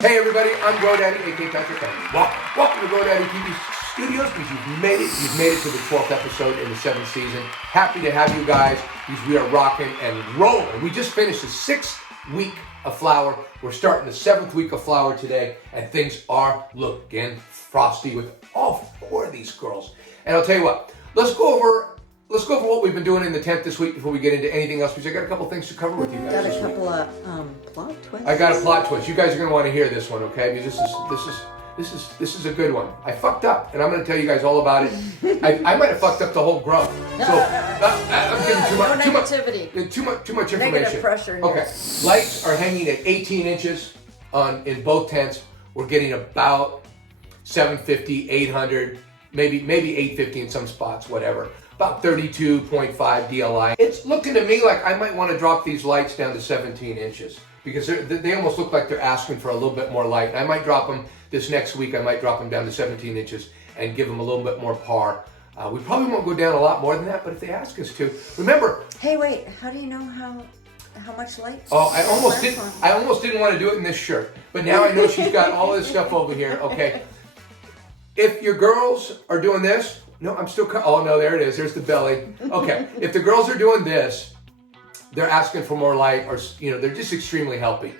Hey everybody, I'm GoDaddy, aka Patrick, and welcome to GoDaddy TV Studios, because you've made it to the 12th episode in the 7th season. Happy to have you guys, because we are rocking and rolling. We just finished the 6th week of flower. We're starting the 7th week of flower today, and things are looking frosty with all 4 of these girls. And I'll tell you what, let's go over what we've been doing in the tent this week before we get into anything else, because I got a couple things to cover with you guys. Got a couple of plot twists. I got a plot twist. You guys are gonna want to hear this one, okay? Because this is a good one. I fucked up, and I'm gonna tell you guys all about it. I might have fucked up the whole grow. So I'm getting too much information. Negative pressure here. Okay, lights are hanging at 18 inches in both tents. We're getting about 750, 800, maybe 850 in some spots, whatever. About 32.5 DLI. It's looking to me like I might want to drop these lights down to 17 inches because they almost look like they're asking for a little bit more light. I might drop them this next week. I might drop them down to 17 inches and give them a little bit more par. We probably won't go down a lot more than that, but if they ask us to, remember. Hey, wait. How do you know how much light? Oh, I almost didn't want to do it in this shirt, but now I know she's got all this stuff over here. Okay. If your girls are doing this. No, I'm still, oh no, there it is, there's the belly. Okay, if the girls are doing this, they're asking for more light, or, you know, they're just extremely happy.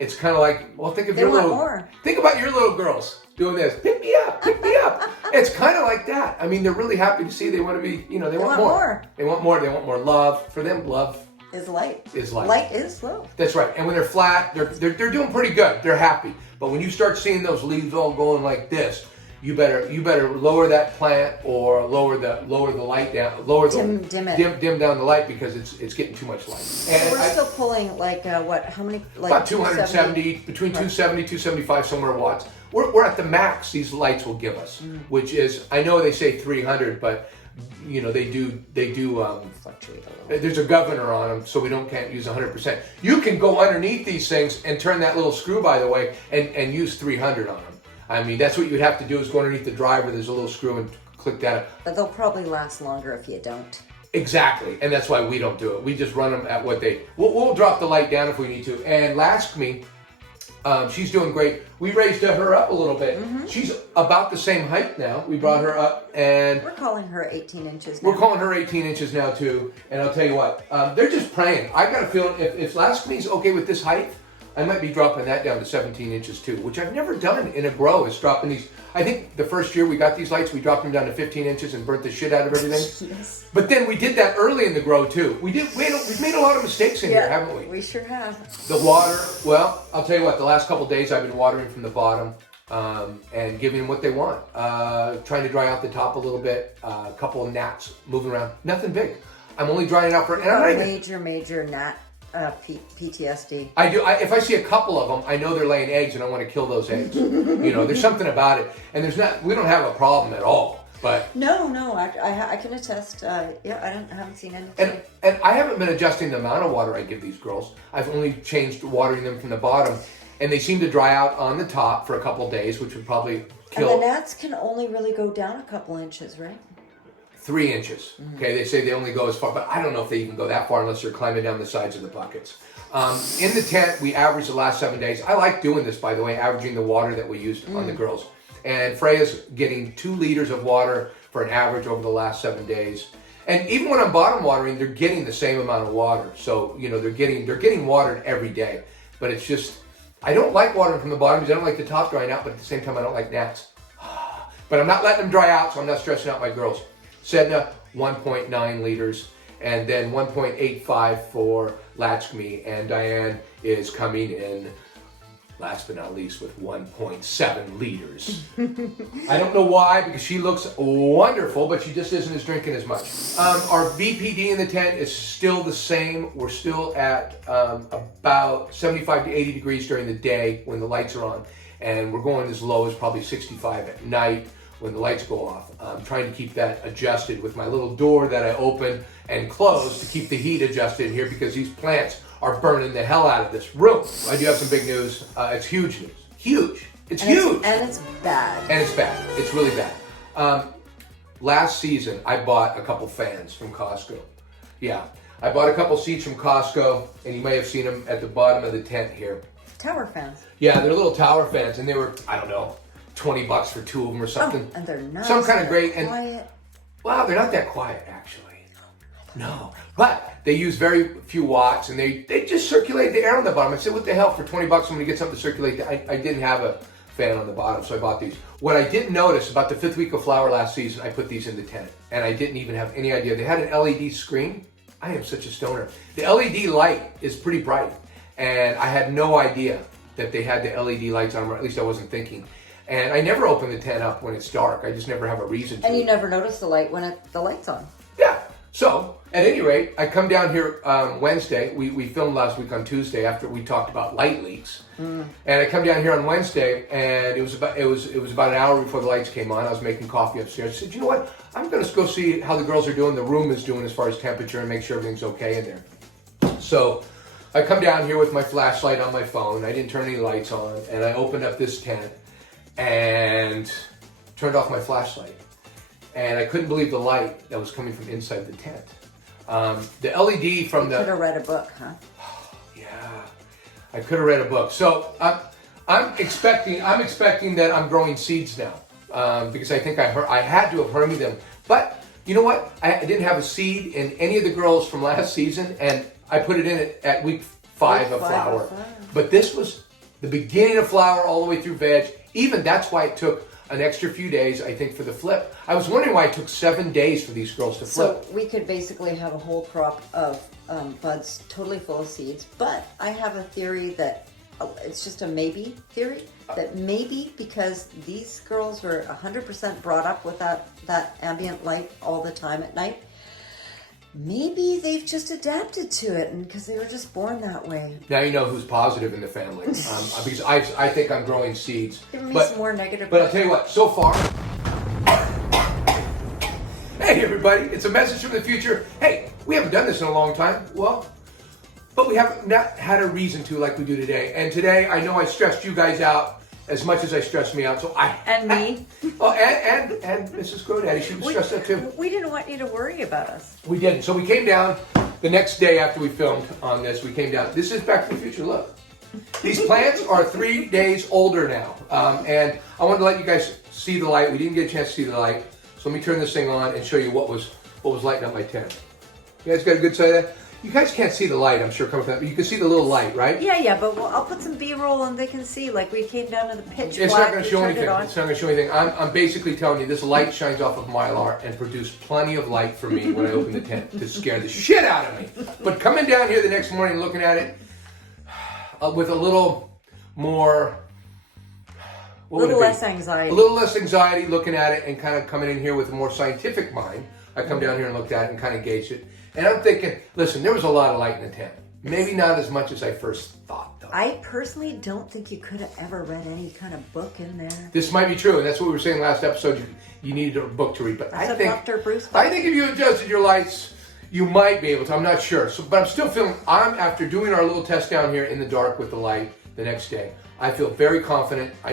It's kind of like, well, think about your little girls doing this. Pick me up, pick me up. It's kind of like that. I mean, they're really happy to see, they want to be, you know, they want more. They want more, they want more love. For them, love is light. Light is love. That's right. And when they're flat, they're doing pretty good. They're happy. But when you start seeing those leaves all going like this, you better lower that plant or lower the light down, dim down the light, because it's getting too much light. And so we're still pulling like what? How many? Like about 270, between 270, 275 somewhere watts. We're at the max these lights will give us, which is, I know they say 300, but you know they do fluctuate a little. There's a governor on them, so we can't use 100%. You can go underneath these things and turn that little screw, by the way, and use 300 on them. I mean, that's what you would have to do, is go underneath the driver. There's a little screw and click that. But they'll probably last longer if you don't. Exactly, and that's why we don't do it. We just run them at what we'll drop the light down if we need to. And Lakshmi, she's doing great. We raised her up a little bit. Mm-hmm. She's about the same height now. We brought her up, and we're calling her 18 inches now. We're calling her 18 inches now too. And I'll tell you what, they're just praying. I got a feeling if Lakshmi's okay with this height, I might be dropping that down to 17 inches too, which I've never done in a grow, is dropping these. I think the first year we got these lights, we dropped them down to 15 inches and burnt the shit out of everything. Yes. But then we did that early in the grow too. We've made a lot of mistakes in here, haven't we? We sure have. The water, well, I'll tell you what, the last couple of days I've been watering from the bottom and giving them what they want. Trying to dry out the top a little bit, a couple of gnats moving around. Nothing big. I'm only drying out for major gnat. PTSD. I do. If I see a couple of them, I know they're laying eggs, and I want to kill those eggs. You know, there's something about it, and we don't have a problem at all. But no, I can attest. I haven't seen anything. And I haven't been adjusting the amount of water I give these girls. I've only changed watering them from the bottom, and they seem to dry out on the top for a couple of days, which would probably kill. And the gnats can only really go down a couple inches, right? 3 inches. Okay, they say they only go as far, but I don't know if they even go that far unless they're climbing down the sides of the buckets. In the tent, we averaged the last 7 days. I like doing this, by the way, averaging the water that we used on the girls. And Freyja's getting 2 liters of water for an average over the last 7 days. And even when I'm bottom watering, they're getting the same amount of water. So, you know, they're getting watered every day. But it's just, I don't like watering from the bottom because I don't like the top drying out, but at the same time, I don't like gnats. But I'm not letting them dry out, so I'm not stressing out my girls. Sedna, 1.9 liters, and then 1.85 for Lakshmi, and Diane is coming in, last but not least, with 1.7 liters. I don't know why, because she looks wonderful, but she just isn't drinking as much. Our VPD in the tent is still the same. We're still at about 75 to 80 degrees during the day when the lights are on, and we're going as low as probably 65 at night when the lights go off. I'm trying to keep that adjusted with my little door that I open and close to keep the heat adjusted here, because these plants are burning the hell out of this room. I do have some big news. It's huge news. Huge. It's huge. And it's bad. And it's bad. It's really bad. Last season, I bought a couple fans from Costco. Yeah. I bought a couple seeds from Costco, and you may have seen them at the bottom of the tent here. Tower fans. Yeah, they're little tower fans, and they were, I don't know, $20 for 2 of them or something. Oh, and they're nice. Some kind of great. And quiet. wow, they're not that quiet, actually. No, but they use very few watts, and they just circulate the air on the bottom. I said, what the hell, for $20 I'm going to get something to circulate. I didn't have a fan on the bottom, so I bought these. What I didn't notice, about the 5th week of flower last season, I put these in the tent, and I didn't even have any idea. They had an LED screen. I am such a stoner. The LED light is pretty bright, and I had no idea that they had the LED lights on, or at least I wasn't thinking. And I never open the tent up when it's dark. I just never have a reason to. And you never notice the light when the light's on. Yeah. So, at any rate, I come down here Wednesday. We filmed last week on Tuesday after we talked about light leaks. And I come down here on Wednesday, and it was about an hour before the lights came on. I was making coffee upstairs. I said, you know what? I'm going to go see how the girls are doing, the room is doing as far as temperature, and make sure everything's okay in there. So, I come down here with my flashlight on my phone. I didn't turn any lights on, and I opened up this tent and turned off my flashlight. And I couldn't believe the light that was coming from inside the tent. The LED from You could have read a book, huh? Yeah, I could have read a book. So I'm expecting that I'm growing seeds now because I think I had to have hermied them. But you know what? I didn't have a seed in any of the girls from last season, and I put it in at week 5 of flower. But this was the beginning of flower all the way through veg. Even that's why it took an extra few days, I think, for the flip. I was wondering why it took 7 days for these girls to flip. So we could basically have a whole crop of buds totally full of seeds. But I have a theory that it's just a maybe theory, that maybe because these girls were 100% brought up with that ambient light all the time at night, maybe they've just adapted to it, and because they were just born that way. Now you know who's positive in the family, because I think I'm growing seeds. Give me some more negative. But I'll tell you what, so far, hey everybody, it's a message from the future. Hey, we haven't done this in a long time. Well, but we have not had a reason to like we do today. And today, I know I stressed you guys out as much as I stressed me out. So and me. And Mrs. Grodaddy, she was stressed out too. We didn't want you to worry about us. We didn't. So we came down the next day after we filmed on this. We came down. This is Back to the Future. Look, these plants are 3 days older now, and I wanted to let you guys see the light. We didn't get a chance to see the light, so let me turn this thing on and show you what was lighting up my tent. You guys got a good sight of that? You guys can't see the light, I'm sure, coming from that. You can see the little light, right? Yeah, but I'll put some B-roll and they can see. Like we came down to the pitch black. It's not going to show anything. It's not going to show anything. I'm basically telling you, this light shines off of Mylar and produced plenty of light for me when I opened the tent to scare the shit out of me. But coming down here the next morning and looking at it with a little more... A little less anxiety. A little less anxiety looking at it and kind of coming in here with a more scientific mind. I come down here and looked at it and kind of gauged it. And I'm thinking, listen, there was a lot of light in the tent. Maybe not as much as I first thought, though. I personally don't think you could have ever read any kind of book in there. This might be true, and that's what we were saying last episode. You needed a book to read, but That's I think Dr. Bruce. I think if you adjusted your lights, you might be able to. I'm not sure. So, but I'm still feeling. After doing our little test down here in the dark with the light the next day. I feel very confident. No,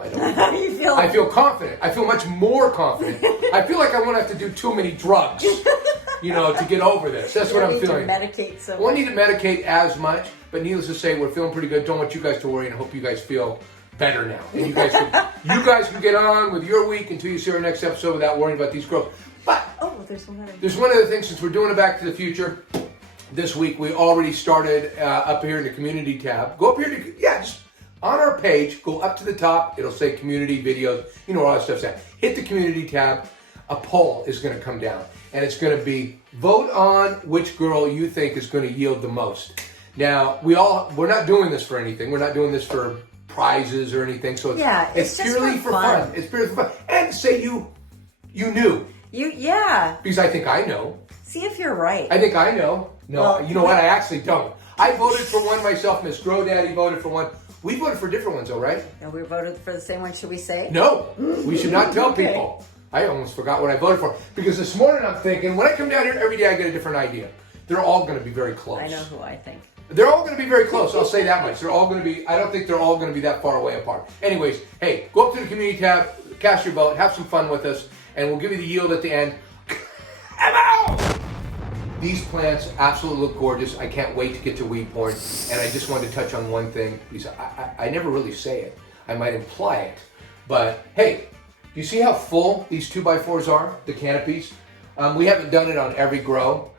I don't. How do you feel? I feel confident. I feel much more confident. I feel like I won't have to do too many drugs, to get over this. That's what I'm feeling. I need to medicate so much. I won't need to medicate as much, but needless to say, we're feeling pretty good. Don't want you guys to worry, and I hope you guys feel better now. And you guys can get on with your week until you see our next episode without worrying about these girls. But there's one other thing, since we're doing it Back to the Future. This week we already started up here in the community tab. Go up here to just on our page, go up to the top, it'll say community videos, where all that stuff's at. Hit the community tab, a poll is going to come down, and it's going to be vote on which girl you think is going to yield the most. Now, we're not doing this for anything. We're not doing this for prizes or anything, so it's purely for fun. It's purely for fun. And say you knew. Because I think I know. See if you're right. I think I know. No, well, you know what? I actually don't. I voted for one myself. Miss Grodaddy voted for one. We voted for different ones, though, right? No, we voted for the same one. Should we say? No, we should not tell people. I almost forgot what I voted for. Because this morning I'm thinking, when I come down here every day, I get a different idea. They're all going to be very close. I know who I think. They're all going to be very close. I'll say that much. They're all going to be, I don't think they're all going to be that far away apart. Anyways, hey, go up to the community tab, cast your vote, have some fun with us, and we'll give you the yield at the end. these plants absolutely look gorgeous. I can't wait to get to weed porn. And I just wanted to touch on one thing, because I never really say it. I might imply it. But hey, do you see how full these 2x4s are, the canopies? We haven't done it on every grow.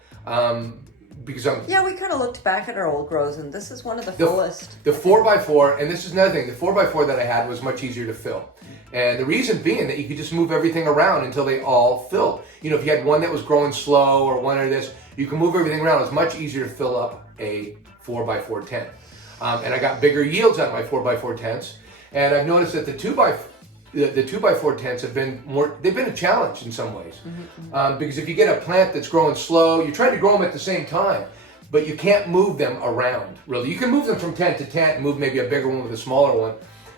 Because yeah, we kind of looked back at our old grows, and this is one of the fullest. The 4x4, and this is another thing, the 4x4 that I had was much easier to fill. And the reason being that you could just move everything around until they all fill. You know, if you had one that was growing slow or one of this, you can move everything around. It's much easier to fill up a 4x4 tent. And I got bigger yields out of my 4x4 tents. And I've noticed that the 2x4 tents have been they've been a challenge in some ways. Because if you get a plant that's growing slow, you're trying to grow them at the same time, but you can't move them around, really. You can move them from tent to tent and move maybe a bigger one with a smaller one.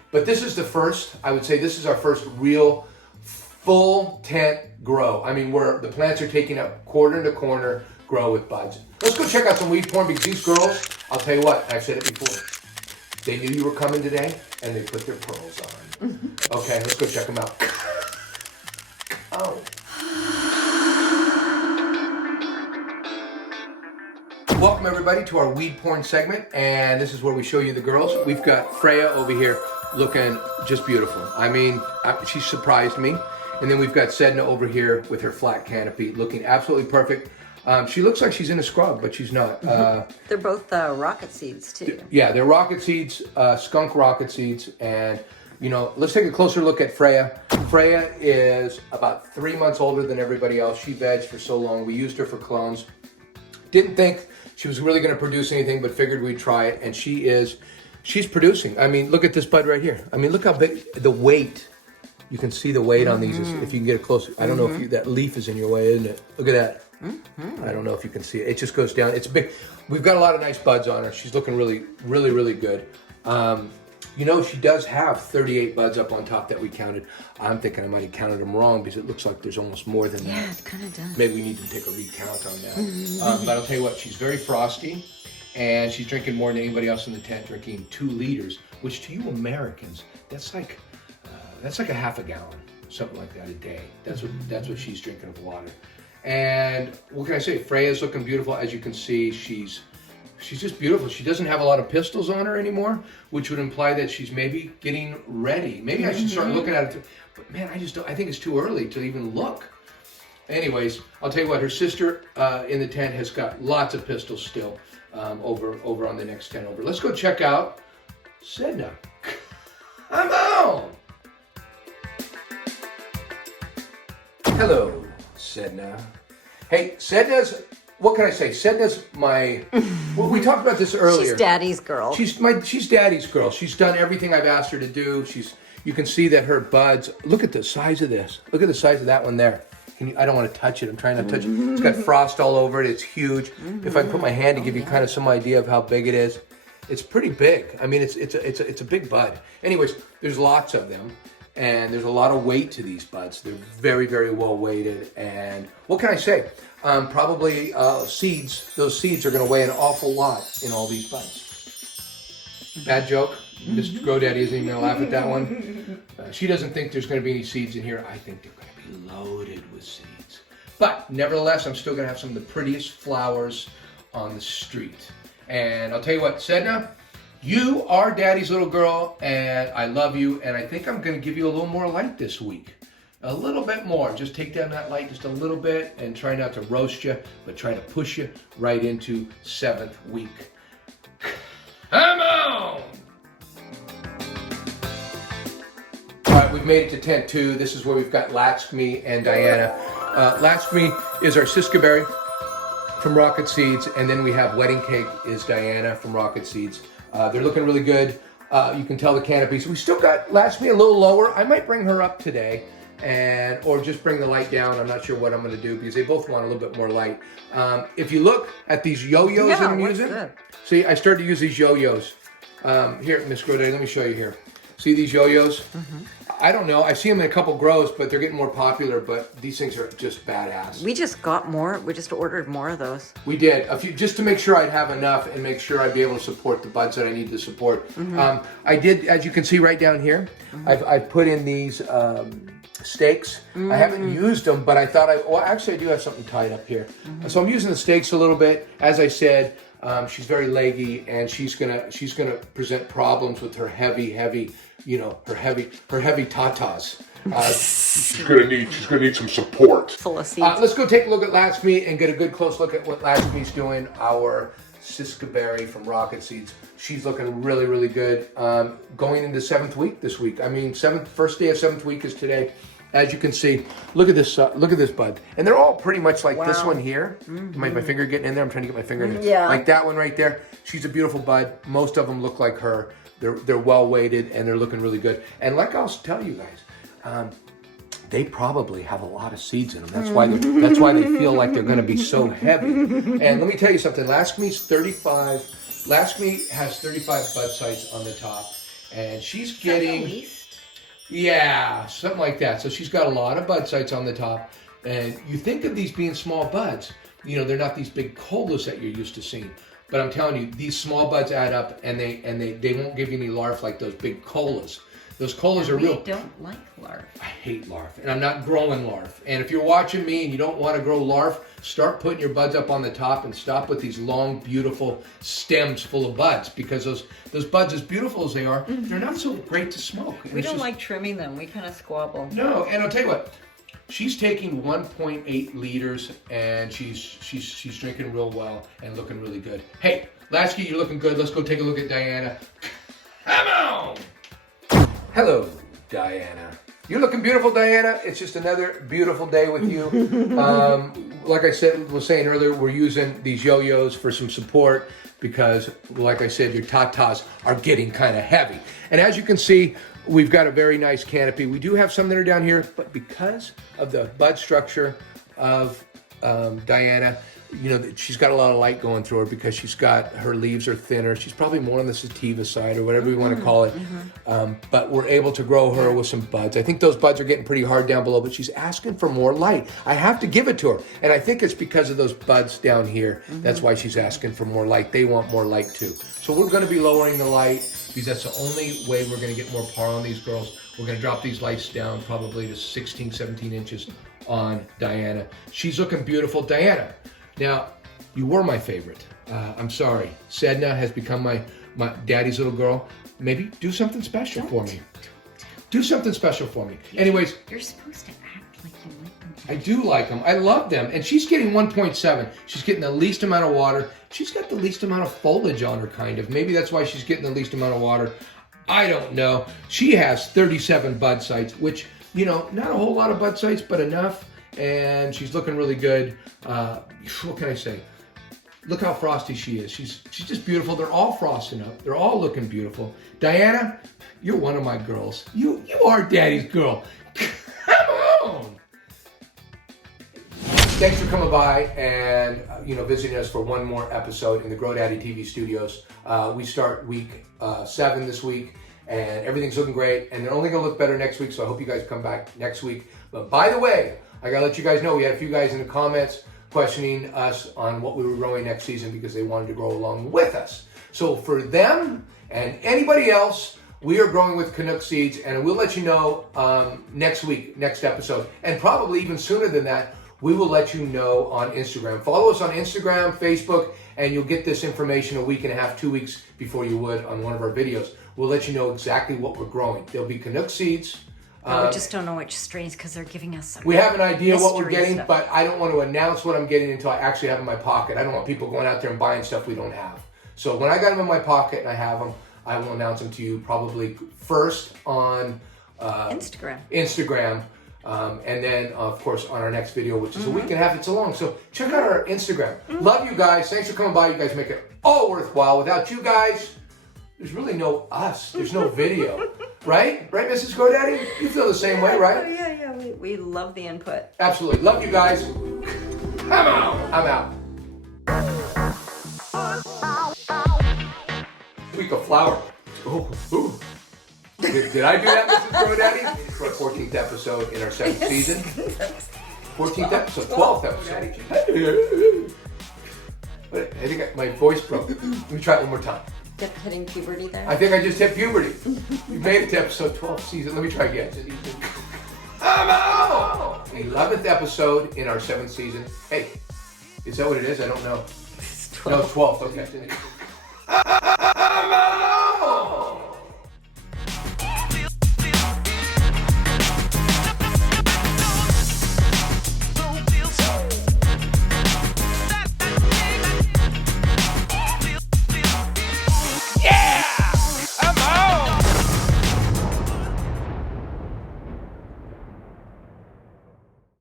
But this is the first, I would say this is our first real full tent grow. I mean, where the plants are taking up corner to corner grow with buds. Let's go check out some weed porn, because these girls, I'll tell you what, I've said it before. They knew you were coming today, and they put their pearls on. Okay, let's go check them out. Oh. Welcome everybody to our weed porn segment, and this is where we show you the girls. We've got Freyja over here looking just beautiful. I mean, she surprised me. And then we've got Sedna over here with her flat canopy looking absolutely perfect. She looks like she's in a scrub, but she's not. They're both Rocket Seeds too. Yeah, they're Rocket Seeds, Skunk Rocket Seeds. And, you know, let's take a closer look at Freyja. Freyja is about 3 months older than everybody else. She vegged for so long. We used her for clones. Didn't think she was really going to produce anything, but figured we'd try it. And she's producing. I mean, look at this bud right here. I mean, look how big, the weight. You can see the weight on these if you can get it close. I don't know if that leaf is in your way, isn't it? Look at that. I don't know if you can see it. It just goes down. It's big. We've got a lot of nice buds on her. She's looking really, really, really good. You know, she does have 38 buds up on top that we counted. I'm thinking I might have counted them wrong, because it looks like there's almost more than that. Yeah, it kind of does. Maybe we need to take a recount on that. But I'll tell you what, she's very frosty, and she's drinking more than anybody else in the tent, drinking 2 liters, which to you Americans, that's like a half a gallon, something like that a day. That's what she's drinking of water. And what can I say? Freyja's looking beautiful. As you can see, she's just beautiful. She doesn't have a lot of pistils on her anymore, which would imply that she's maybe getting ready. Maybe I should start looking at it. But man, I think it's too early to even look. Anyways, I'll tell you what, her sister in the tent has got lots of pistils still over on the next tent over. Let's go check out Sedna. Come on! Hello, Sedna. Hey, Sedna's, what can I say? Sedna's my, well, we talked about this earlier. She's daddy's girl. She's daddy's girl. She's done everything I've asked her to do. You can see that her buds, look at the size of this. Look at the size of that one there. I don't want to touch it. I'm trying not to touch it. It's got frost all over it. It's huge. If I can put my hand to give you kind of some idea of how big it is, it's pretty big. I mean, it's a big bud. Anyways, there's lots of them. And there's a lot of weight to these buds. They're very, very well weighted. And what can I say? Probably seeds. Those seeds are going to weigh an awful lot in all these buds. Bad joke. Mr. GoDaddy isn't even going to laugh at that one. She doesn't think there's going to be any seeds in here. I think they're going to be loaded with seeds. But nevertheless, I'm still going to have some of the prettiest flowers on the street. And I'll tell you what, Sedna, you are daddy's little girl, and I love you, and I think I'm going to give you a little more light this week. A little bit more. Just take down that light just a little bit and try not to roast you, but try to push you right into 7th week. Come on! All right, we've made it to tent 2. This is where we've got Lakshmi and Diana. Lakshmi is our Shiskaberry from Rocket Seeds, and then we have Wedding Cake is Diana from Rocket Seeds. They're looking really good. You can tell the canopies. We still got Lakshmi a little lower. I might bring her up today, or just bring the light down. I'm not sure what I'm going to do, because they both want a little bit more light. If you look at these yo-yos I'm using, see, I started to use these yo-yos. Here, Miss GoDaddy, let me show you here. See these Yoyos? I don't know. I see them in a couple grows, but they're getting more popular. But these things are just badass. We just got more. We just ordered more of those. We did a few just to make sure I'd have enough and make sure I'd be able to support the buds that I need to support. I did, as you can see right down here, I've put in these stakes. I haven't used them, but I thought well, actually I do have something tied up here. So I'm using the stakes a little bit. As I said, she's very leggy, and she's gonna present problems with her heavy, you know, her heavy tatas. She's gonna need some support. Full of seeds. Let's go take a look at Lakshmi and get a good close look at what Lakshmi's doing. Our Shiskaberry from Rocket Seeds. She's looking really, really good. Going into 7th week this week. I mean, first day of 7th week is today. As you can see, look at this bud, and they're all pretty much like this one here. My finger getting in there. I'm trying to get my finger in there. Yeah. Like that one right there. She's a beautiful bud. Most of them look like her. They're well weighted and they're looking really good. And like I'll tell you guys, they probably have a lot of seeds in them. That's why they feel like they're going to be so heavy. And let me tell you something. Lakshmi has 35 bud sites on the top, and she's getting. Yeah, something like that. So she's got a lot of bud sites on the top. And you think of these being small buds. You know, they're not these big colas that you're used to seeing. But I'm telling you, these small buds add up, and they won't give you any larvae like those big colas. Those colas are real. We don't like larvae. I hate larvae, and I'm not growing larvae. And if you're watching me and you don't want to grow larvae, start putting your buds up on the top and stop with these long, beautiful stems full of buds, because those buds, as beautiful as they are, they're not so great to smoke. And We don't like trimming them. We kind of squabble. No, and I'll tell you what. She's taking 1.8 liters, and she's drinking real well and looking really good. Hey, Lasky, you're looking good. Let's go take a look at Diana. Come on! Hello, Diana. You're looking beautiful, Diana. It's just another beautiful day with you. Like I was saying earlier, we're using these Yoyos for some support because, like I said, your tatas are getting kind of heavy. And as you can see, we've got a very nice canopy. We do have some that are down here, but because of the bud structure of Diana, you know, she's got a lot of light going through her because her leaves are thinner. She's probably more on the sativa side or whatever you want to call it. But we're able to grow her with some buds. I think those buds are getting pretty hard down below, but she's asking for more light. I have to give it to her. And I think it's because of those buds down here. That's why she's asking for more light. They want more light too. So we're going to be lowering the light because that's the only way we're going to get more par on these girls. We're going to drop these lights down probably to 16, 17 inches on Diana. She's looking beautiful. Diana. Now, you were my favorite. I'm sorry. Sedna has become my daddy's little girl. Maybe do something special for me. Do something special for me. Anyways. You're supposed to act like you like them. I do like them. I love them. And she's getting 1.7. She's getting the least amount of water. She's got the least amount of foliage on her, kind of. Maybe that's why she's getting the least amount of water. I don't know. She has 37 bud sites, which, you know, not a whole lot of bud sites, but enough. And she's looking really good. What can I say? Look how frosty she is. She's just beautiful. They're all frosting up. They're all looking beautiful. Diana, you're one of my girls. You are Daddy's girl. Come on. Thanks for coming by and visiting us for one more episode in the Grow Daddy TV studios. We start week 7 this week, and everything's looking great. And they're only going to look better next week. So I hope you guys come back next week. But by the way, I gotta let you guys know, we had a few guys in the comments questioning us on what we were growing next season because they wanted to grow along with us. So for them and anybody else, we are growing with Canuck Seeds, and we'll let you know next week, next episode, and probably even sooner than that, we will let you know on Instagram. Follow us on Instagram, Facebook, and you'll get this information a week and a half, 2 weeks before you would on one of our videos. We'll let you know exactly what we're growing. There'll be Canuck Seeds. We just don't know which strains because they're giving us some. We have an idea what we're getting, stuff. but I don't want to announce what I'm getting until I actually have them in my pocket. I don't want people going out there and buying stuff we don't have. So when I got them in my pocket and I have them, I will announce them to you probably first on Instagram. And then, of course, on our next video, which is a week and a half. It's long. So check out our Instagram. Love you guys. Thanks for coming by. You guys make it all worthwhile. Without you guys, there's really no us. There's no video. Right? Right, Mrs. GoDaddy? You feel the same way, right? Yeah. We love the input. Absolutely. Love you guys. I'm out. Week of flour. Ooh. Did I do that, Mrs. Brodaddy? For our 14th episode in our 7th season. 14th episode, 12th episode. But I think my voice broke. Let me try it one more time. Hitting puberty there? I think I just hit puberty. We made it to episode 12 season. Let me try again. 11th episode in our 7th season. Hey, is that what it is? I don't know. It's No, 12th. Okay.